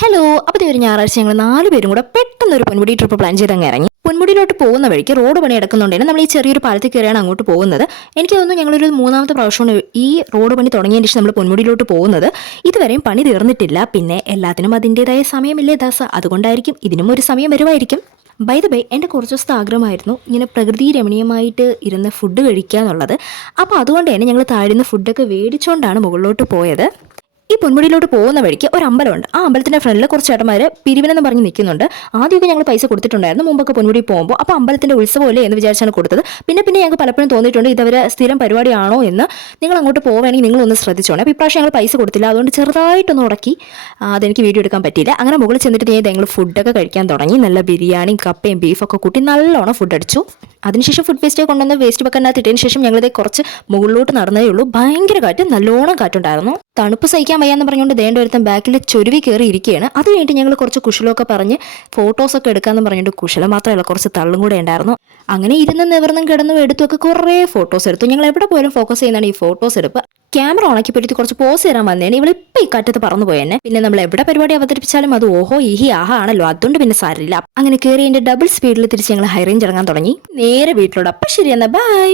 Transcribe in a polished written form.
Hello, അപ്പോൾ ഒരു ഞായറാഴ്ച ഞങ്ങൾ 4 പേരും കൂടെ പെട്ടെന്ന് ഒരു പൊന്മുടി ട്രിപ്പ് പ്ലാൻ ചെയ്ത് അങ്ങ് ഇറങ്ങി. പൊന്മുടിയിലോട്ട് പോകുന്ന വഴിക്ക് റോഡ് പണി നടക്കുന്നുണ്ടെങ്കിൽ നമ്മൾ ഈ ചെറിയൊരു പാലത്തിൽ കയറിയാണ് അങ്ങോട്ട് പോകുന്നത്. എനിക്ക് തോന്നുന്നു ഞങ്ങളൊരു 3ാമത്തെ പ്രാവശ്യമാണ് ഈ റോഡ് പണി തുടങ്ങിയതിന് ശേഷം നമ്മൾ പൊന്മുടിയിലോട്ട് പോകുന്നത്. ഇതുവരെയും പണി തീർന്നിട്ടില്ല. പിന്നെ എല്ലാത്തിനും അതിൻ്റെതായ സമയമില്ലേ ദാസ, അതുകൊണ്ടായിരിക്കും ഇതിനും ഒരു സമയം വരുമായിരിക്കും. ബൈ ദ ബൈ, എൻ്റെ കുറച്ച് ദിവസത്തെ ആഗ്രഹമായിരുന്നു ഇങ്ങനെ പ്രകൃതി രമണീയമായിട്ട് ഇരുന്ന് ഫുഡ് കഴിക്കുക എന്നുള്ളത്. അപ്പോൾ അതുകൊണ്ട് തന്നെ ഞങ്ങൾ താഴ്ന്ന ഫുഡൊക്കെ മേടിച്ചുകൊണ്ടാണ് മുകളിലോട്ട് പോയത്. ഈ പൊന്മുടിയിലോട്ട് പോകുന്ന വഴിക്ക് ഒരു അമ്പലമുണ്ട്. ആ അമ്പലത്തിൻ്റെ ഫ്രണ്ടിൽ കുറച്ച് ചേട്ടന്മാർ പിരിവിനെന്ന് പറഞ്ഞ് നിൽക്കുന്നുണ്ട്. ആദ്യമൊക്കെ ഞങ്ങൾ പൈസ കൊടുത്തിട്ടുണ്ടായിരുന്നു മുമ്പൊക്കെ പൊന്മുടി പോകുമ്പോൾ. അപ്പോൾ അമ്പലത്തിൻ്റെ ഉത്സവമല്ലേ എന്ന് വിചാരിച്ചാണ് കൊടുത്തത്. പിന്നെ ഞങ്ങൾക്ക് പലപ്പോഴും തോന്നിയിട്ടുണ്ട് ഇതവർ സ്ഥിരം പരിപാടിയാണോ എന്ന്. നിങ്ങൾ അങ്ങോട്ട് പോവുകയാണെങ്കിൽ നിങ്ങളൊന്ന് ശ്രദ്ധിച്ചോണേ. അപ്പോൾ ഇപ്രാവശ്യം ഞങ്ങൾ പൈസ കൊടുത്തില്ല, അതുകൊണ്ട് ചെറുതായിട്ടൊന്ന് ഉടക്കി അതെനിക്ക് വീഡിയോ എടുക്കാൻ പറ്റിയില്ല. അങ്ങനെ മുകളിൽ ചെന്നിട്ട് ഞങ്ങൾ ഫുഡൊക്കെ കഴിക്കാൻ തുടങ്ങി. നല്ല ബിരിയാണിയും കപ്പയും ബീഫൊക്കെ കൂട്ടി നല്ലോണം ഫുഡ് അടിച്ചു. അതിനുശേഷം ഫുഡ് വേസ്റ്റ് കൊണ്ടുവന്ന് വേസ്റ്റ് ബക്കറ്റിനകത്ത് ഇട്ടതിന് ശേഷം ഞങ്ങളിതേ കുറച്ച് മുകളിലോട്ട് നടന്നതേ ഉള്ളൂ. ഭയങ്കര കാറ്റ്, നല്ലോണം കാറ്റുണ്ടായിരുന്നു. തണുപ്പ് സഹിക്കാൻ വയ്യാന്ന് പറഞ്ഞുകൊണ്ട് ദേണ്ട ഒരുത്തൻ ബാക്കിൽ ചൊരുവി കയറി ഇരിക്കുകയാണ്. അത് കഴിഞ്ഞിട്ട് ഞങ്ങൾ കുറച്ച് കുശലമൊക്കെ പറഞ്ഞ് ഫോട്ടോസൊക്കെ എടുക്കാമെന്ന് പറഞ്ഞിട്ട് കുശലം മാത്രമല്ല കുറച്ച് തള്ളും കൂടെ ഉണ്ടായിരുന്നു. അങ്ങനെ ഇരുന്ന് നിവർന്നും കിടന്നും എടുത്തൊക്കെ കുറേ ഫോട്ടോസ് എടുത്തു. ഞങ്ങൾ എവിടെ പോയാലും ഫോക്കസ് ചെയ്യുന്നതാണ് ഈ ഫോട്ടോസ് എടുപ്പ്. ക്യാമറ ഓണാക്കിപ്പെടുത്തി കുറച്ച് പോസ് തരാൻ വന്നേനെ ഇവളിപ്പോൾ ഈ കാറ്റത്ത് പറന്നു പോയെന്നെ. പിന്നെ നമ്മൾ എവിടെ പരിപാടി അവതരിപ്പിച്ചാലും അത് ഓഹോ ഈഹി ആഹാ ആണല്ലോ, അതുകൊണ്ട് പിന്നെ സാരില്ല. അങ്ങനെ കയറി എൻ്റെ ഡബിൾ സ്പീഡിൽ തിരിച്ച് ഞങ്ങൾ ഹൈ റേഞ്ച് ഇറങ്ങാൻ തുടങ്ങി. നേരെ വീട്ടിലോട്. അപ്പം ശരി, എന്നാൽ ബൈ.